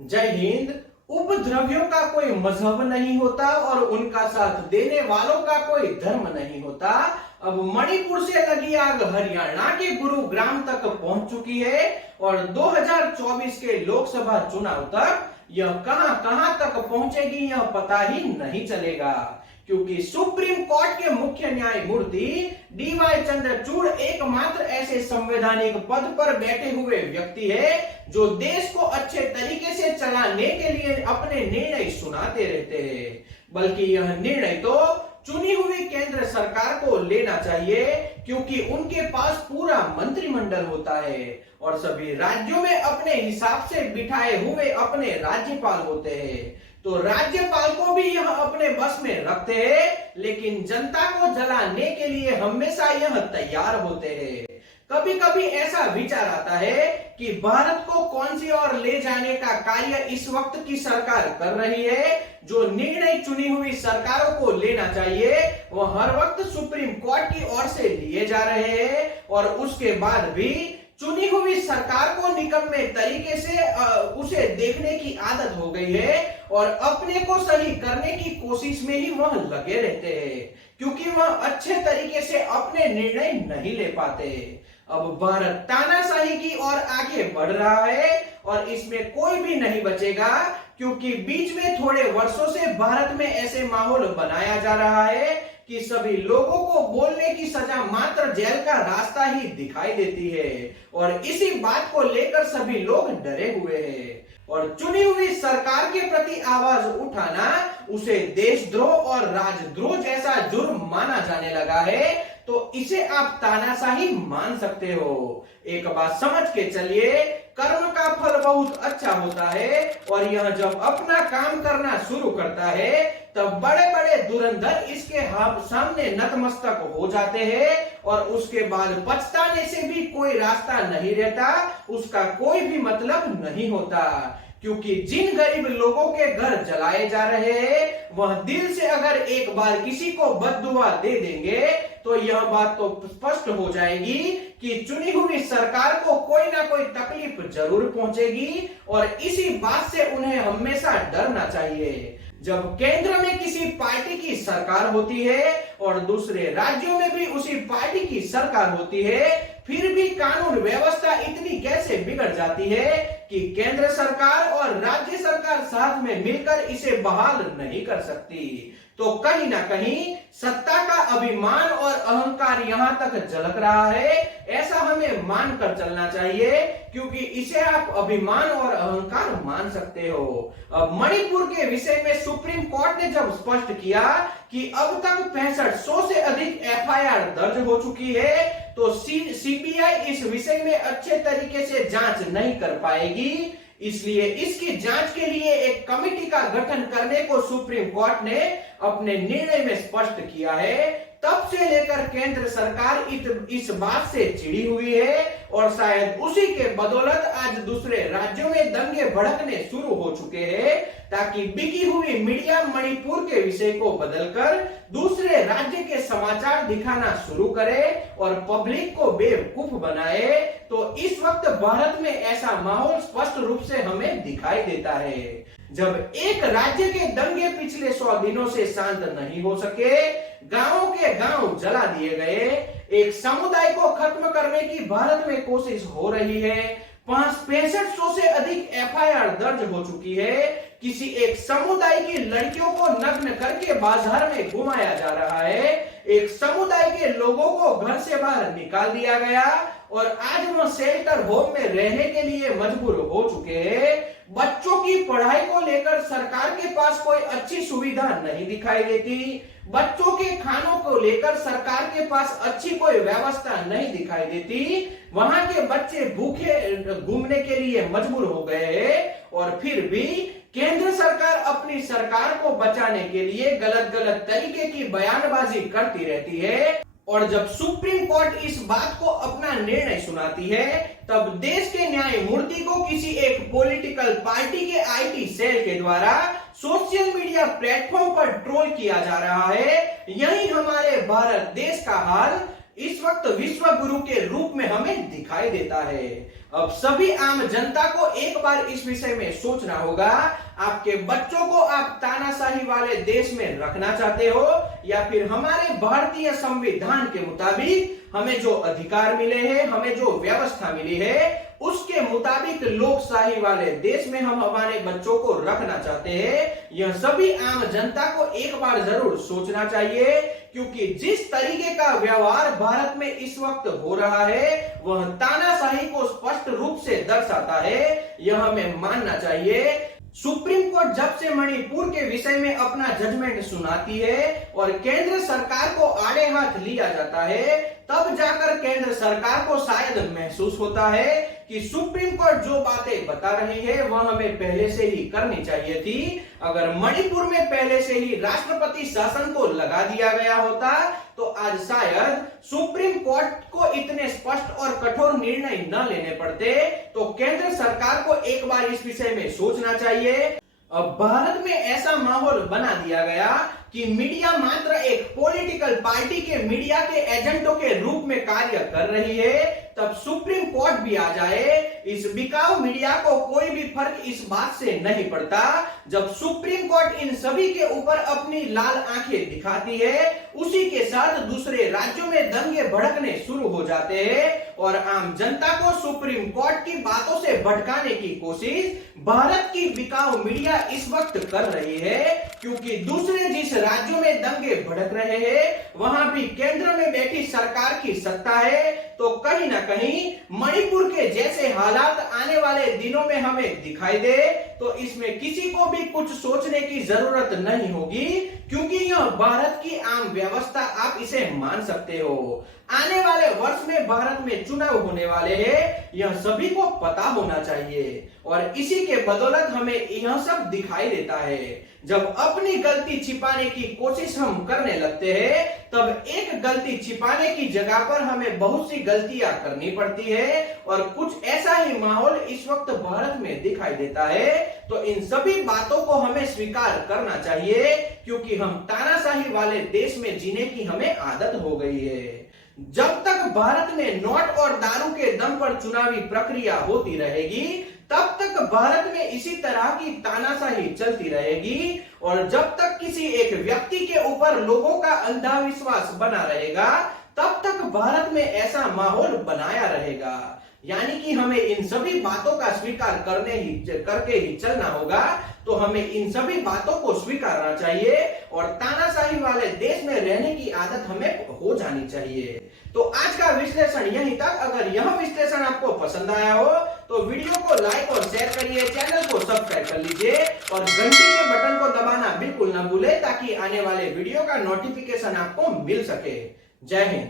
जय हिंद। उपद्रवियों का कोई मजहब नहीं होता और उनका साथ देने वालों का कोई धर्म नहीं होता। अब मणिपुर से लगी आग हरियाणा के गुरुग्राम तक पहुंच चुकी है और 2024 के लोकसभा चुनाव तक यह कहां कहां तक पहुंचेगी यह पता ही नहीं चलेगा, क्योंकि सुप्रीम कोर्ट के मुख्य न्यायमूर्ति डीवाई चंद्रचूड़ एकमात्र ऐसे संवैधानिक पद पर बैठे हुए व्यक्ति है जो देश को अच्छे तरीके से चलाने के लिए अपने निर्णय सुनाते रहते हैं। बल्कि यह निर्णय तो चुनी हुई केंद्र सरकार को लेना चाहिए, क्योंकि उनके पास पूरा मंत्रिमंडल होता है और सभी राज्यों में अपने हिसाब से बिठाए हुए अपने राज्यपाल होते हैं। तो राज्यपाल को भी यह अपने बस में रखते हैं, लेकिन जनता को जलाने के लिए हमेशा यह तैयार होते हैं। कभी कभी ऐसा विचार आता है कि भारत को कौन सी ओर ले जाने का कार्य इस वक्त की सरकार कर रही है। जो निर्णय चुनी हुई सरकारों को लेना चाहिए वह हर वक्त सुप्रीम कोर्ट की ओर से लिए जा रहे हैं और उसके बाद भी चुनी हुई सरकार को निकम्मे तरीके से उसे देखने की आदत हो गई है और अपने को सही करने की कोशिश में ही वह लगे रहते हैं, क्योंकि वह अच्छे तरीके से अपने निर्णय नहीं ले पाते। अब भारत तानाशाही की ओर आगे बढ़ रहा है और इसमें कोई भी नहीं बचेगा, क्योंकि बीच में थोड़े वर्षों से भारत में ऐसे माहौल बनाया जा रहा है कि सभी लोगों को बोलने की सजा मात्र जेल का रास्ता ही दिखाई देती है और इसी बात को लेकर सभी लोग डरे हुए हैं। और चुनी हुई सरकार के प्रति आवाज उठाना उसे देशद्रोह और राजद्रोह जैसा जुर्म माना जाने लगा है, तो इसे आप तानाशाही मान सकते हो। एक बात समझ के चलिए, कर्म का फल बहुत अच्छा होता है और यह जब अपना काम करना शुरू करता है तब बड़े बड़े धुरंधर इसके सामने नतमस्तक हो जाते हैं और उसके बाद पछताने से भी कोई रास्ता नहीं रहता, उसका कोई भी मतलब नहीं होता। क्योंकि जिन गरीब लोगों के घर जलाए जा रहे हैं वह दिल से अगर एक बार किसी को बद्दुआ दे देंगे तो यह बात तो स्पष्ट हो जाएगी कि चुनी हुई सरकार को कोई ना कोई तकलीफ जरूर पहुंचेगी और इसी बात से उन्हें हमेशा डरना चाहिए। जब केंद्र में किसी पार्टी की सरकार होती है और दूसरे राज्यों में भी उसी पार्टी की सरकार होती है, फिर भी कानून व्यवस्था इतनी कैसे बिगड़ जाती है कि केंद्र सरकार और राज्य सरकार साथ में मिलकर इसे बहाल नहीं कर सकती। तो कहीं ना कहीं सत्ता का अभिमान और अहंकार यहाँ तक झलक रहा है, ऐसा हमें मानकर चलना चाहिए, क्योंकि इसे आप अभिमान और अहंकार मान सकते हो। अब मणिपुर के विषय में सुप्रीम कोर्ट ने जब स्पष्ट किया कि अब तक 6500 से अधिक एफआईआर दर्ज हो चुकी है, तो सीबीआई इस विषय में अच्छे तरीके से जांच नहीं कर पाएगी, इसलिए इसकी जांच के लिए एक कमेटी का गठन करने को सुप्रीम कोर्ट ने अपने निर्णय में स्पष्ट किया है। तब से लेकर केंद्र सरकार इस बात से चिड़ी हुई है और शायद उसी के बदौलत आज दूसरे राज्यों में दंगे भड़कने शुरू हो चुके हैं, ताकि बिकी हुई मीडिया मणिपुर के विषय को बदलकर दूसरे राज्य के समाचार दिखाना शुरू करे और पब्लिक को बेवकूफ बनाए। तो इस वक्त भारत में ऐसा माहौल स्पष्ट रूप से हमें दिखाई देता है। जब एक राज्य के दंगे पिछले 100 दिनों से शांत नहीं हो सके, गांवों के गांव जला दिए गए, एक समुदाय को खत्म करने की भारत में कोशिश हो रही है, 6500 से अधिक एफआईआर दर्ज हो चुकी है, किसी एक समुदाय की लड़कियों को नग्न करके बाजार में घुमाया जा रहा है, एक समुदाय के लोगों को घर से बाहर निकाल दिया गया और आज वो शेल्टर होम में रहने के लिए मजबूर हो चुके हैं। बच्चों की पढ़ाई को लेकर सरकार के पास कोई अच्छी सुविधा नहीं दिखाई देती, बच्चों के खानों को लेकर सरकार के पास अच्छी कोई व्यवस्था नहीं दिखाई देती, वहां के बच्चे भूखे घूमने के लिए मजबूर हो गए हैं और फिर भी केंद्र सरकार अपनी सरकार को बचाने के लिए गलत गलत तरीके की बयानबाजी करती रहती है। और जब सुप्रीम कोर्ट इस बात को अपना निर्णय सुनाती है तब देश के न्यायमूर्ति को किसी एक पॉलिटिकल पार्टी के आईटी सेल के द्वारा सोशल मीडिया प्लेटफॉर्म पर ट्रोल किया जा रहा है। यही हमारे भारत देश का हाल इस वक्त विश्व गुरु के रूप में हमें दिखाई देता है। अब सभी आम जनता को एक बार इस विषय में सोचना होगा, आपके बच्चों को आप तानाशाही वाले देश में रखना चाहते हो या फिर हमारे भारतीय संविधान के मुताबिक हमें जो अधिकार मिले हैं, हमें जो व्यवस्था मिली है उसके मुताबिक लोकशाही वाले देश में हम हमारे बच्चों को रखना चाहते हैं। यह सभी आम जनता को एक बार जरूर सोचना चाहिए, क्योंकि जिस तरीके का व्यवहार भारत में इस वक्त हो रहा है वह तानाशाही को स्पष्ट रूप से दर्शाता है। यह हमें मानना चाहिए। सुप्रीम कोर्ट जब से मणिपुर के विषय में अपना जजमेंट सुनाती है और केंद्र सरकार को आड़े हाथ लिया जाता है, तब जाकर केंद्र सरकार को शायद महसूस होता है कि सुप्रीम कोर्ट जो बातें बता रही है वह हमें पहले से ही करनी चाहिए थी। अगर मणिपुर में पहले से ही राष्ट्रपति शासन को लगा दिया गया होता तो आज शायद सुप्रीम कोर्ट को इतने स्पष्ट और कठोर निर्णय न लेने पड़ते। तो केंद्र सरकार को एक बार इस विषय में सोचना चाहिए। अब भारत में ऐसा माहौल बना दिया गया कि मीडिया मात्र एक पॉलिटिकल पार्टी के मीडिया के एजेंटों के रूप में कार्य कर रही है। तब सुप्रीम कोर्ट भी आ जाए, इस बिकाऊ मीडिया को कोई भी फर्क इस बात से नहीं पड़ता। जब सुप्रीम कोर्ट इन सभी के ऊपर अपनी लाल आंखें दिखाती है, उसी के साथ दूसरे राज्यों में दंगे भड़कने शुरू हो जाते हैं और आम जनता को सुप्रीम कोर्ट की बातों से भटकाने की कोशिश भारत की बिकाऊ मीडिया इस वक्त कर रही है। क्योंकि दूसरे जिस राज्यों में दंगे भड़क रहे हैं वहां भी केंद्र में बैठी सरकार की सत्ता है, तो कहीं ना कहीं मणिपुर के जैसे हालात आने वाले दिनों में हमें दिखाई दे तो इसमें किसी को भी कुछ सोचने की जरूरत नहीं होगी, क्योंकि यह भारत की आम व्यवस्था, आप इसे मान सकते हो। आने वाले वर्ष में भारत में चुनाव होने वाले हैं, यह सभी को पता होना चाहिए और इसी के बदौलत हमें यह सब दिखाई देता है। जब अपनी गलती छिपाने की कोशिश हम करने लगते हैं तब एक गलती छिपाने की जगह पर हमें बहुत सी गलतियां करनी पड़ती है और कुछ ऐसा ही माहौल इस वक्त भारत में दिखाई देता है। तो इन सभी बातों को हमें स्वीकार करना चाहिए, क्योंकि हम तानाशाही वाले देश में जीने की हमें आदत हो गई है। जब तक भारत में नोट और दारू के दम पर चुनावी प्रक्रिया होती रहेगी तब तक भारत में इसी तरह की तानाशाही चलती रहेगी और जब तक किसी एक व्यक्ति के ऊपर लोगों का अंधविश्वास बना रहेगा तब तक भारत में ऐसा माहौल बनाया रहेगा। यानी कि हमें इन सभी बातों का स्वीकार करके ही चलना होगा। तो हमें इन सभी बातों को स्वीकारना चाहिए और तानाशाही वाले देश में रहने की आदत हमें हो जानी चाहिए। तो आज का विश्लेषण यहीं तक। अगर यह विश्लेषण आपको पसंद आया हो तो वीडियो को लाइक और शेयर करिए, चैनल को सब्सक्राइब कर लीजिए और घंटी के बटन को दबाना बिल्कुल ना भूले, ताकि आने वाले वीडियो का नोटिफिकेशन आपको मिल सके। जय हिंद।